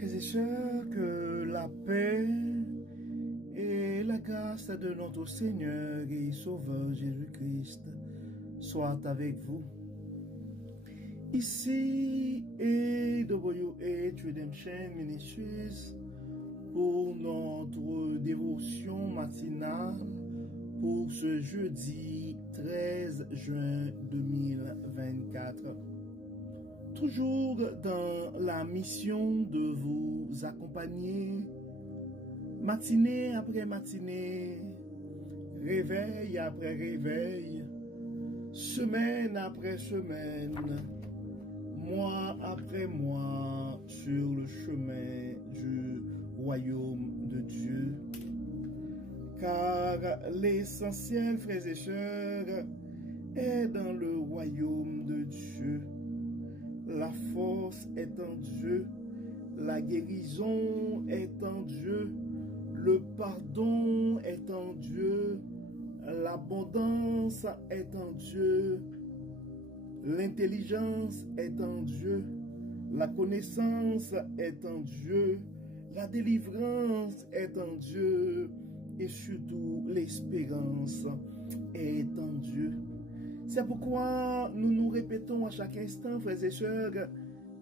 Frères et sœurs, que la paix et la grâce de notre Seigneur et Sauveur Jésus-Christ soient avec vous. Ici AWH Redemption Ministries pour notre dévotion matinale pour ce jeudi 13 juin 2024. Toujours dans la mission de vous accompagner, matinée après matinée, réveil après réveil, semaine après semaine, mois après mois, sur le chemin du royaume de Dieu. Car l'essentiel, frères et sœurs, est dans le royaume de Dieu. La force est en Dieu, la guérison est en Dieu, le pardon est en Dieu, l'abondance est en Dieu, l'intelligence est en Dieu, la connaissance est en Dieu, la délivrance est en Dieu et surtout l'espérance est en Dieu. C'est pourquoi nous nous répétons à chaque instant, frères et sœurs,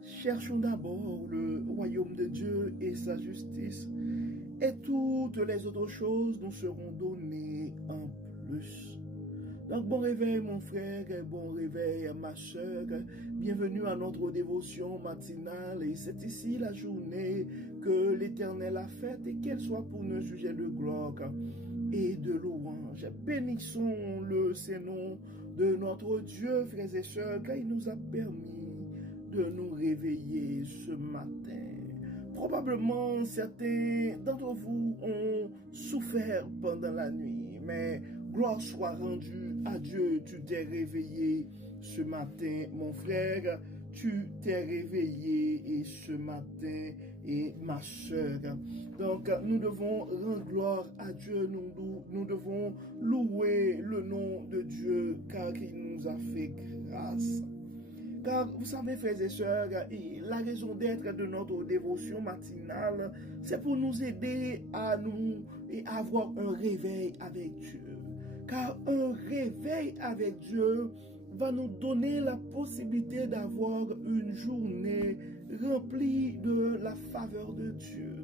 cherchons d'abord le royaume de Dieu et sa justice, et toutes les autres choses nous seront données en plus. Donc bon réveil mon frère, et bon réveil ma sœur, bienvenue à notre dévotion matinale, et c'est ici la journée que l'Éternel a faite, et qu'elle soit pour nous sujet de gloire et de louange. Bénissons le Saint-Nom de notre Dieu, frères et sœurs, car il nous a permis de nous réveiller ce matin. Probablement, certains d'entre vous ont souffert pendant la nuit, mais gloire soit rendue à Dieu. Tu t'es réveillé ce matin, mon frère. Tu t'es réveillé et ce matin, et ma soeur. Donc, nous devons rendre gloire à Dieu. Nous devons louer le nom de Dieu, car il nous a fait grâce. Car vous savez, frères et sœurs, la raison d'être de notre dévotion matinale, c'est pour nous aider à avoir un réveil avec Dieu. Car un réveil avec Dieu va nous donner la possibilité d'avoir une journée remplie de la faveur de Dieu.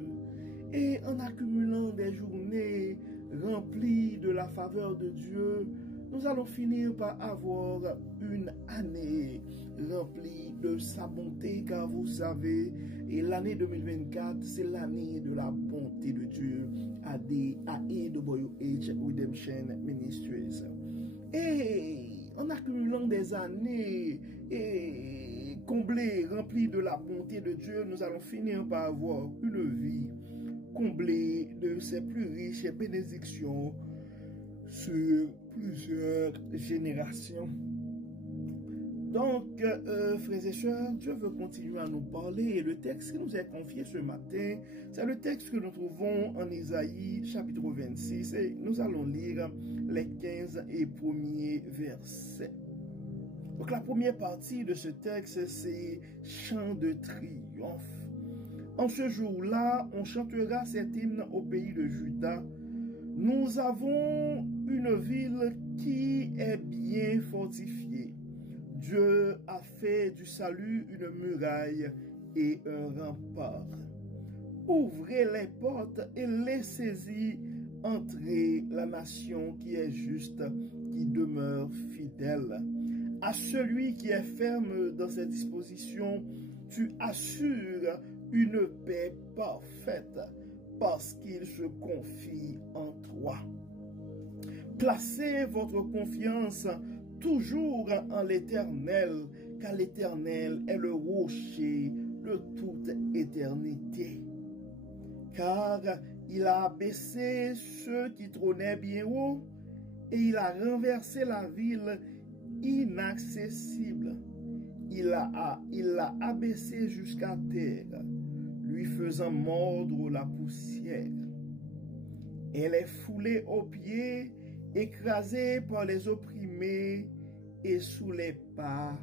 Et en accumulant des journées remplies de la faveur de Dieu, nous allons finir par avoir une année remplie de sa bonté, car vous savez, et l'année 2024, c'est l'année de la bonté de Dieu à AWH Redemption Ministries. Et en accumulant des années et comblées, remplies de la bonté de Dieu, nous allons finir par avoir une vie comblée de ses plus riches bénédictions sur plusieurs générations. Donc, frères et sœurs, Dieu veut continuer à nous parler, et le texte qui nous est confié ce matin, c'est le texte que nous trouvons en Isaïe chapitre 26, et nous allons lire les 15 et premiers versets. Donc la première partie de ce texte, c'est chant de triomphe. En ce jour-là, on chantera cet hymne au pays de Juda. Nous avons une ville qui est bien fortifiée. Dieu a fait du salut une muraille et un rempart. Ouvrez les portes et laissez-y entrer la nation qui est juste, qui demeure fidèle. À celui qui est ferme dans ses dispositions, tu assures une paix parfaite, parce qu'il se confie en toi. Placez votre confiance toujours en l'Éternel, car l'Éternel est le rocher de toute éternité. Car il a abaissé ceux qui trônaient bien haut, et il a renversé la ville inaccessible. Il l'a abaissé jusqu'à terre, lui faisant mordre la poussière. Elle est foulée aux pieds, écrasée par les opprimés et sous les pas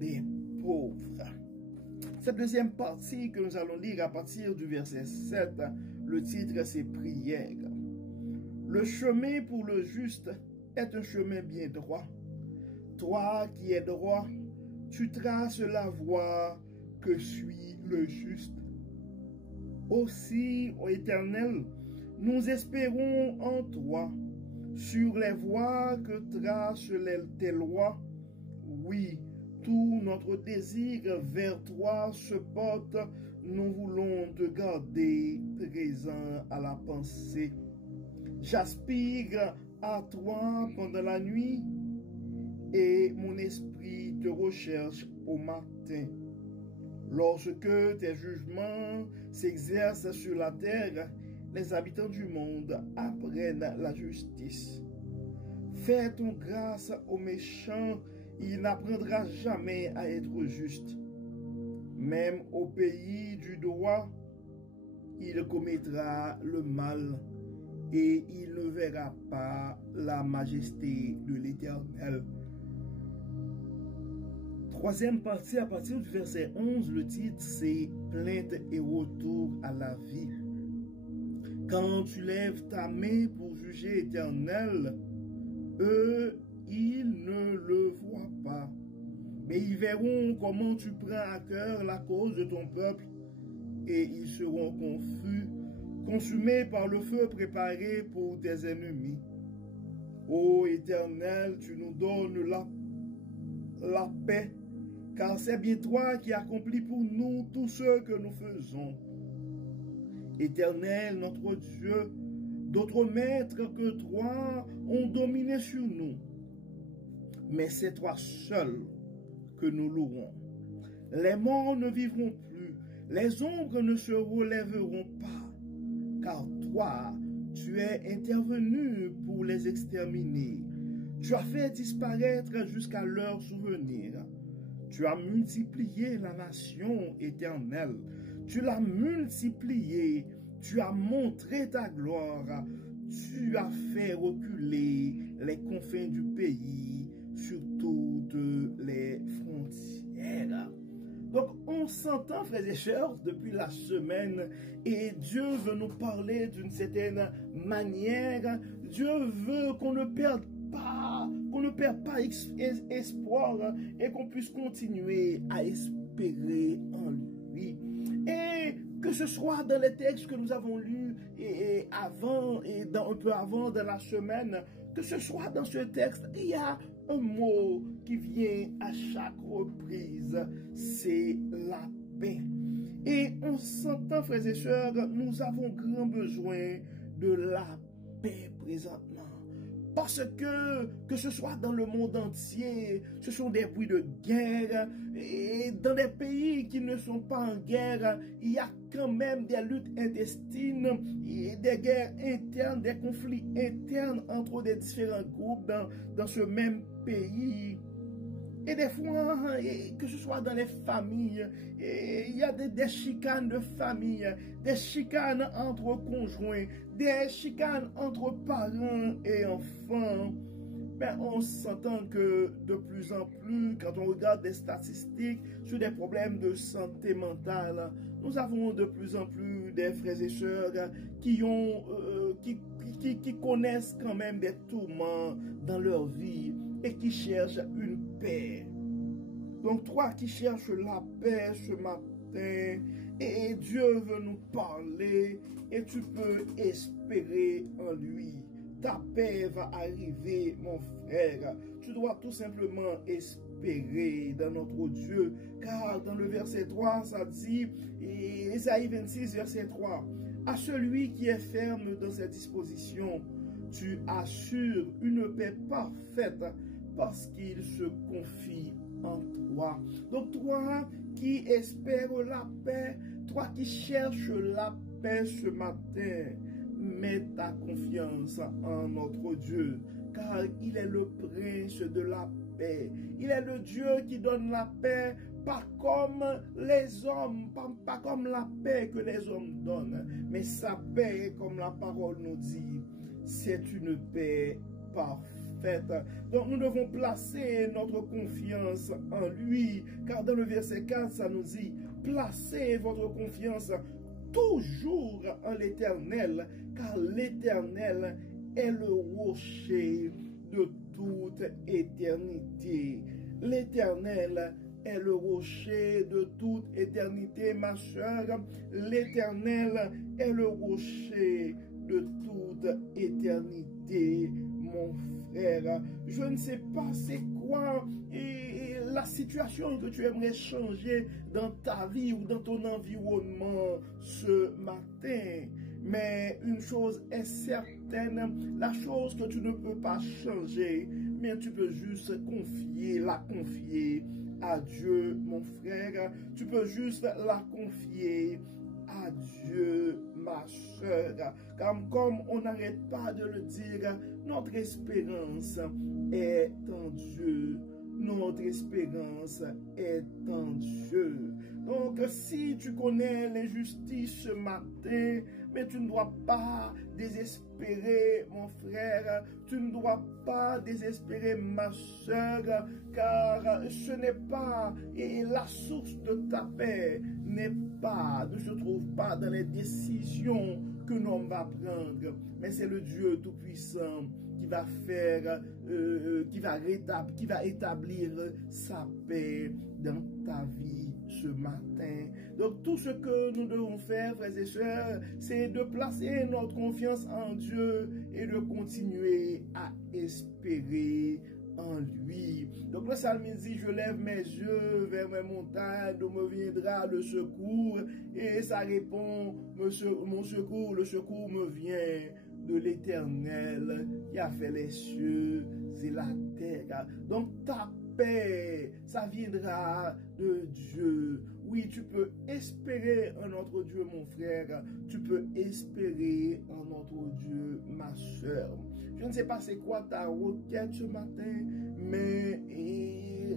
des pauvres. Cette deuxième partie que nous allons lire à partir du verset 7, le titre c'est Prière. Le chemin pour le juste est un chemin bien droit. Toi qui es droit, tu traces la voie que suit le juste. Aussi, ô Éternel, nous espérons en toi, sur les voies que tracent tes lois. Oui, tout notre désir vers toi se porte, nous voulons te garder présent à la pensée. J'aspire à toi pendant la nuit et mon esprit te recherche au matin. Lorsque tes jugements s'exercent sur la terre, les habitants du monde apprennent la justice. Fais ton grâce aux méchants, il n'apprendra jamais à être juste. Même au pays du droit, il commettra le mal et il ne verra pas la majesté de l'Éternel. Troisième partie, à partir du verset 11, le titre c'est Plainte et retour à la vie. Quand tu lèves ta main pour juger Éternel, eux, ils ne le voient pas. Mais ils verront comment tu prends à cœur la cause de ton peuple et ils seront confus, consumés par le feu préparé pour tes ennemis. Ô Éternel, tu nous donnes la paix, car c'est bien toi qui accomplis pour nous tout ce que nous faisons. Éternel, notre Dieu, d'autres maîtres que toi ont dominé sur nous. Mais c'est toi seul que nous louons. Les morts ne vivront plus, les ombres ne se relèveront pas, car toi, tu es intervenu pour les exterminer. Tu as fait disparaître jusqu'à leur souvenir. Tu as multiplié la nation éternelle. Tu l'as multipliée. Tu as montré ta gloire. Tu as fait reculer les confins du pays sur toutes les frontières. Donc, on s'entend, frères et sœurs, depuis la semaine, et Dieu veut nous parler d'une certaine manière. Dieu veut qu'on ne perde pas espoir et qu'on puisse continuer à espérer en lui. Et que ce soit dans les textes que nous avons lus un peu avant dans la semaine, que ce soit dans ce texte, il y a un mot qui vient à chaque reprise, c'est la paix. Et on s'entend, frères et sœurs, nous avons grand besoin de la paix présentement. Parce que ce soit dans le monde entier, ce sont des bruits de guerre. Et dans des pays qui ne sont pas en guerre, il y a quand même des luttes intestines, des guerres internes, des conflits internes entre des différents groupes dans ce même pays. Et des fois, que ce soit dans les familles, il y a des chicanes de famille, des chicanes entre conjoints, des chicanes entre parents et enfants. Ben, on s'entend que de plus en plus, quand on regarde des statistiques sur des problèmes de santé mentale, nous avons de plus en plus des frères et sœurs qui connaissent quand même des tourments dans leur vie et qui cherchent une paix. Donc toi qui cherches la paix ce matin, et Dieu veut nous parler, et tu peux espérer en lui. Ta paix va arriver, mon frère. Tu dois tout simplement espérer dans notre Dieu, car dans le verset 3, ça dit, Ésaïe 26, verset 3, à celui qui est ferme dans ses dispositions, tu assures une paix parfaite parce qu'il se confie en toi. Donc toi qui espères la paix, toi qui cherches la paix ce matin, mets ta confiance en notre Dieu, car il est le prince de la paix. Il est le Dieu qui donne la paix, pas comme les hommes, pas comme la paix que les hommes donnent, mais sa paix, comme la parole nous dit, c'est une paix parfaite. Donc nous devons placer notre confiance en lui, car dans le verset 4, ça nous dit, placez votre confiance toujours en l'Éternel, car l'Éternel est le rocher de toute éternité. L'Éternel est le rocher de toute éternité, ma soeur. L'Éternel est le rocher de toute éternité, mon frère. Je ne sais pas c'est quoi la situation que tu aimerais changer dans ta vie ou dans ton environnement ce matin. Mais une chose est certaine, la chose que tu ne peux pas changer, mais tu peux juste la confier à Dieu, mon frère. Tu peux juste la confier à Dieu, ma soeur. Comme on n'arrête pas de le dire, notre espérance est en Dieu. Notre espérance est en Dieu. Donc, si tu connais l'injustice ce matin, mais tu ne dois pas désespérer, mon frère. Tu ne dois pas désespérer, ma soeur, car ce n'est pas, et la source de ta paix ne se trouve pas dans les décisions que l'homme va prendre, mais c'est le Dieu Tout-Puissant qui va faire, qui va établir sa paix dans ta vie ce matin. Donc tout ce que nous devons faire, frères et sœurs, c'est de placer notre confiance en Dieu et de continuer à espérer en lui. Donc le psalmiste dit, je lève mes yeux vers mes montagnes, d'où me viendra le secours, et ça répond, mon secours, le secours me vient de l'Éternel qui a fait les cieux et la terre. Donc ta paix, ça viendra de Dieu. Oui, tu peux espérer en notre Dieu, mon frère. Tu peux espérer en notre Dieu, ma soeur. Je ne sais pas c'est quoi ta requête ce matin, mais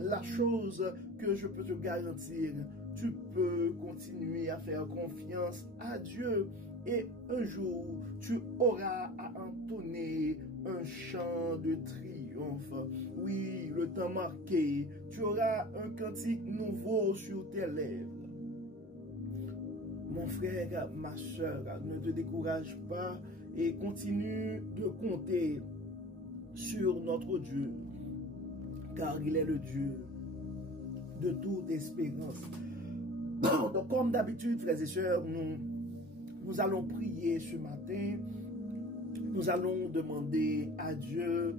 la chose que je peux te garantir, tu peux continuer à faire confiance à Dieu. Et un jour, tu auras à entonner un chant de triomphe. Oui, le temps marqué, tu auras un cantique nouveau sur tes lèvres. Mon frère, ma soeur, ne te décourage pas et continue de compter sur notre Dieu, car il est le Dieu de toute espérance. Donc, comme d'habitude, frères et sœurs, nous allons prier ce matin. Nous allons demander à Dieu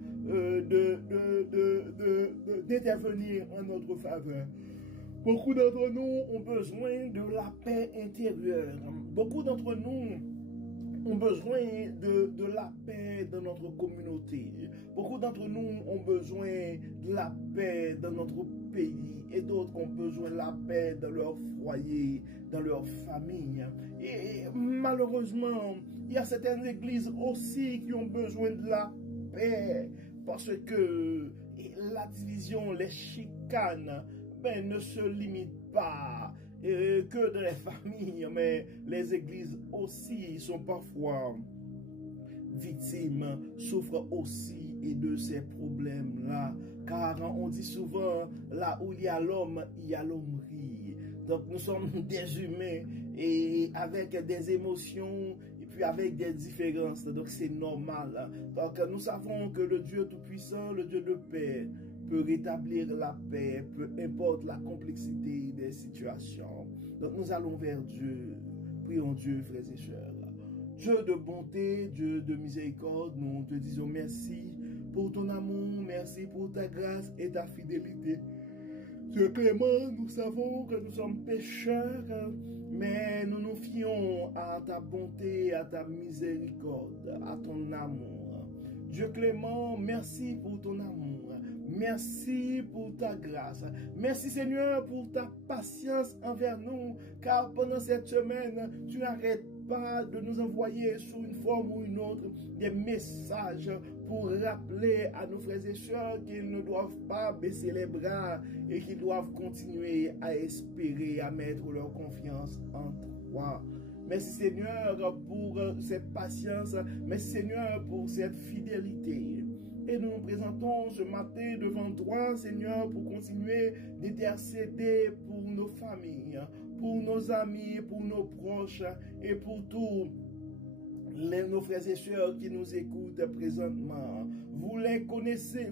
d'intervenir en notre faveur. Beaucoup d'entre nous ont besoin de la paix intérieure. Beaucoup d'entre nous ont besoin de la paix dans notre communauté. Beaucoup d'entre nous ont besoin de la paix dans notre pays et d'autres ont besoin de la paix dans leur foyer, dans leur famille. Et malheureusement, il y a certaines églises aussi qui ont besoin de la paix parce que la division, les chicanes, ne se limitent pas que dans les familles, mais les églises aussi sont parfois victimes, souffrent aussi et de ces problèmes-là. Car on dit souvent, là où il y a l'homme, il y a l'hommerie. Donc nous sommes des humains et avec des émotions et puis avec des différences. Donc c'est normal. Donc nous savons que le Dieu Tout-Puissant, le Dieu de paix, peut rétablir la paix, peu importe la complexité des situations. Donc nous allons vers Dieu. Prions Dieu, frères et sœurs. Dieu de bonté, Dieu de miséricorde, nous te disons merci pour ton amour, merci pour ta grâce et ta fidélité. Dieu clément, nous savons que nous sommes pécheurs, mais nous nous fions à ta bonté, à ta miséricorde, à ton amour. Dieu clément, merci pour ton amour. Merci pour ta grâce. Merci Seigneur pour ta patience envers nous, car pendant cette semaine, tu n'arrêtes pas de nous envoyer sous une forme ou une autre des messages pour rappeler à nos frères et sœurs qu'ils ne doivent pas baisser les bras et qu'ils doivent continuer à espérer, à mettre leur confiance en toi. Merci Seigneur pour cette patience. Merci Seigneur pour cette fidélité. Et nous nous présentons ce matin devant toi, Seigneur, pour continuer d'intercéder pour nos familles, pour nos amis, pour nos proches et pour tous nos frères et sœurs qui nous écoutent présentement. Vous les connaissez,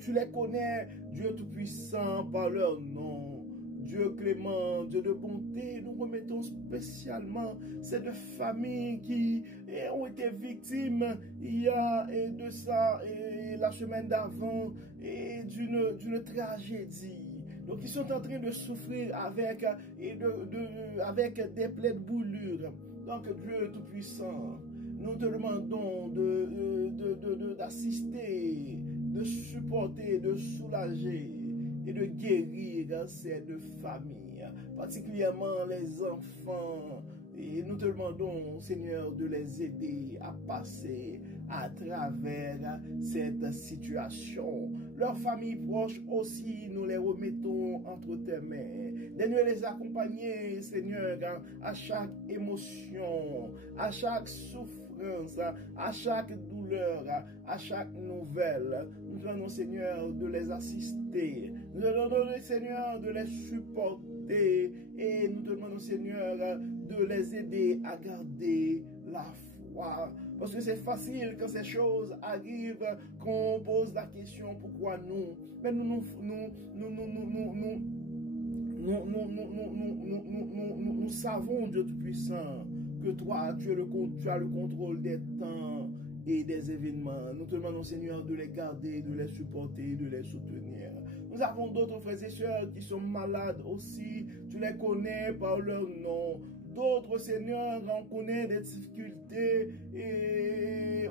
tu les connais, Dieu Tout-Puissant, par leur nom. Dieu clément, Dieu de bonté, nous remettons spécialement ces deux familles qui ont été victimes il y a de ça, et la semaine d'avant, et d'une tragédie. Donc, ils sont en train de souffrir avec, avec des plaies de boulure. Donc, Dieu Tout-Puissant, nous te demandons d'assister, de supporter, de soulager et de guérir ces deux familles, particulièrement les enfants. Et nous te demandons, Seigneur, de les aider à passer à travers cette situation. Leurs familles proches aussi, nous les remettons entre tes mains. De les accompagner, Seigneur, à chaque émotion, à chaque souffrance, à chaque douleur, à chaque nouvelle. Nous te demandons, Seigneur, de les assister. Nous te demandons, Seigneur, de les supporter. Et nous te demandons, Seigneur, de les aider à garder la foi. Parce que c'est facile quand ces choses arrivent qu'on pose la question pourquoi nous. Mais nous savons, Dieu Tout-Puissant, que toi, tu as le contrôle des temps et des événements. Nous te demandons, Seigneur, de les garder, de les supporter, de les soutenir. Nous avons d'autres frères et sœurs qui sont malades aussi. Tu les connais par leur nom. D'autres, Seigneur, on connaît des difficultés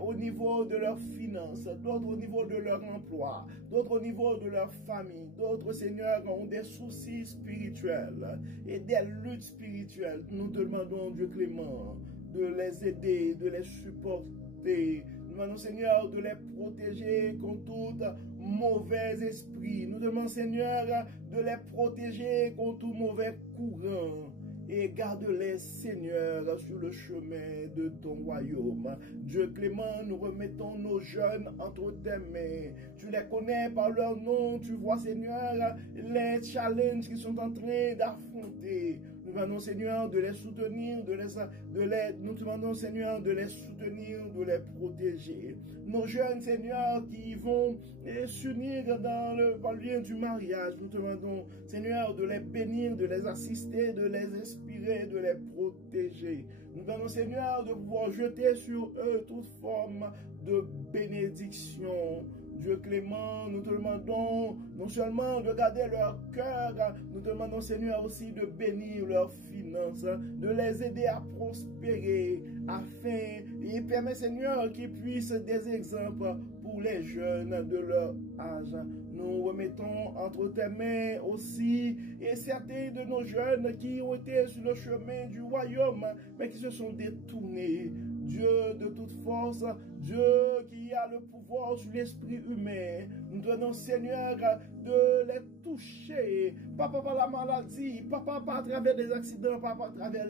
au niveau de leurs finances, d'autres au niveau de leur emploi, d'autres au niveau de leur famille, d'autres, Seigneur, ont des soucis spirituels et des luttes spirituelles. Nous te demandons, Dieu clément, de les aider, de les supporter. Nous demandons, Seigneur, de les protéger contre tout mauvais esprit. Nous demandons, Seigneur, de les protéger contre tout mauvais courant. Et garde-les, Seigneur, sur le chemin de ton royaume. Dieu clément, nous remettons nos jeunes entre tes mains. Tu les connais par leur nom. Tu vois, Seigneur, les challenges qu'ils sont en train d'affronter. Nous demandons, Seigneur, de les soutenir, nous te demandons, Seigneur, de les soutenir, de les protéger. Nos jeunes, Seigneur, qui vont s'unir dans le lien du mariage, nous te demandons, Seigneur, de les bénir, de les assister, de les inspirer, de les protéger. Nous demandons, Seigneur, de pouvoir jeter sur eux toute forme de bénédiction. Dieu clément, nous te demandons non seulement de garder leur cœur, nous te demandons, Seigneur, aussi de bénir leurs finances, de les aider à prospérer, afin, et permet, Seigneur, qu'ils puissent des exemples pour les jeunes de leur âge. Nous remettons entre tes mains aussi, et certains de nos jeunes qui ont été sur le chemin du royaume, mais qui se sont détournés. Dieu de toute force, Dieu qui a le pouvoir sur l'esprit humain, nous donnons, Seigneur, de les toucher, pas par la maladie, pas à travers des accidents, pas à travers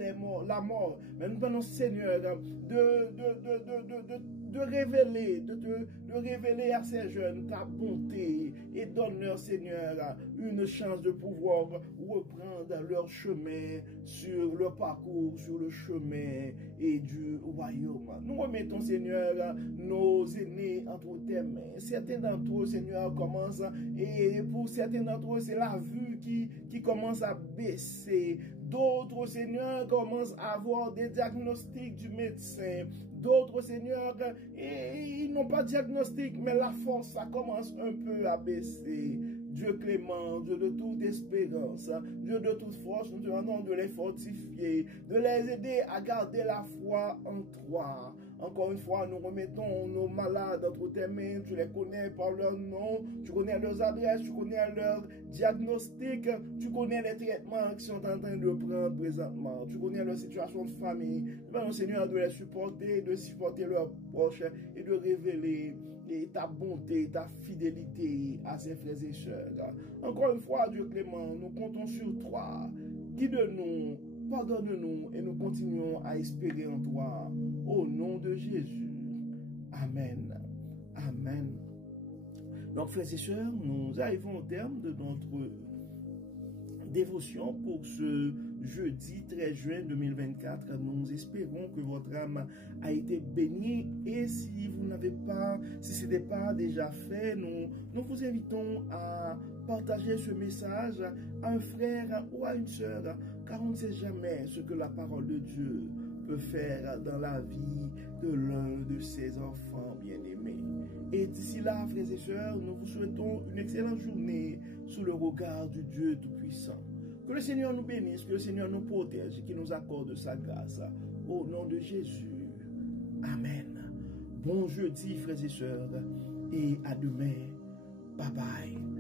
la mort, mais nous donnons, Seigneur, de révéler à ces jeunes ta bonté et donne-leur, Seigneur, une chance de pouvoir reprendre leur chemin sur leur parcours, sur le chemin et du royaume. Nous remettons, Seigneur, nos aînés entre tes mains. Certains d'entre eux, Seigneur, commencent, et pour certains d'entre eux, c'est la vue qui commence à baisser. D'autres, Seigneur, commencent à avoir des diagnostics du médecin. D'autres, Seigneur, ils n'ont pas de diagnostic, mais la force, ça commence un peu à baisser. Dieu clément, Dieu de toute espérance, Dieu de toute force, nous te demandons de les fortifier, de les aider à garder la foi en toi. Encore une fois, nous remettons nos malades entre tes mains. Tu les connais par leur nom, tu connais leurs adresses, tu connais leurs diagnostics, tu connais les traitements qu'ils sont en train de prendre présentement. Tu connais leur situation de famille. Nous demandons, Seigneur, de les supporter, de supporter leurs proches et de révéler ta bonté, ta fidélité à ses frères et sœurs. Encore une fois, Dieu clément, nous comptons sur toi. Guide-nous, pardonne-nous et nous continuons à espérer en toi. Au nom de Jésus. Amen. Amen. Donc, frères et sœurs, nous arrivons au terme de notre dévotion pour ce jeudi 13 juin 2024. Nous espérons que votre âme a été bénie et si vous n'avez pas, si ce n'est pas déjà fait, nous vous invitons à partager ce message à un frère ou à une sœur, car on ne sait jamais ce que la parole de Dieu peut faire dans la vie de l'un de ses enfants bien-aimés. Et d'ici là, frères et sœurs, nous vous souhaitons une excellente journée sous le regard du Dieu Tout-Puissant. Que le Seigneur nous bénisse, que le Seigneur nous protège et qu'il nous accorde sa grâce. Au nom de Jésus. Amen. Bon jeudi, frères et sœurs, et à demain. Bye bye.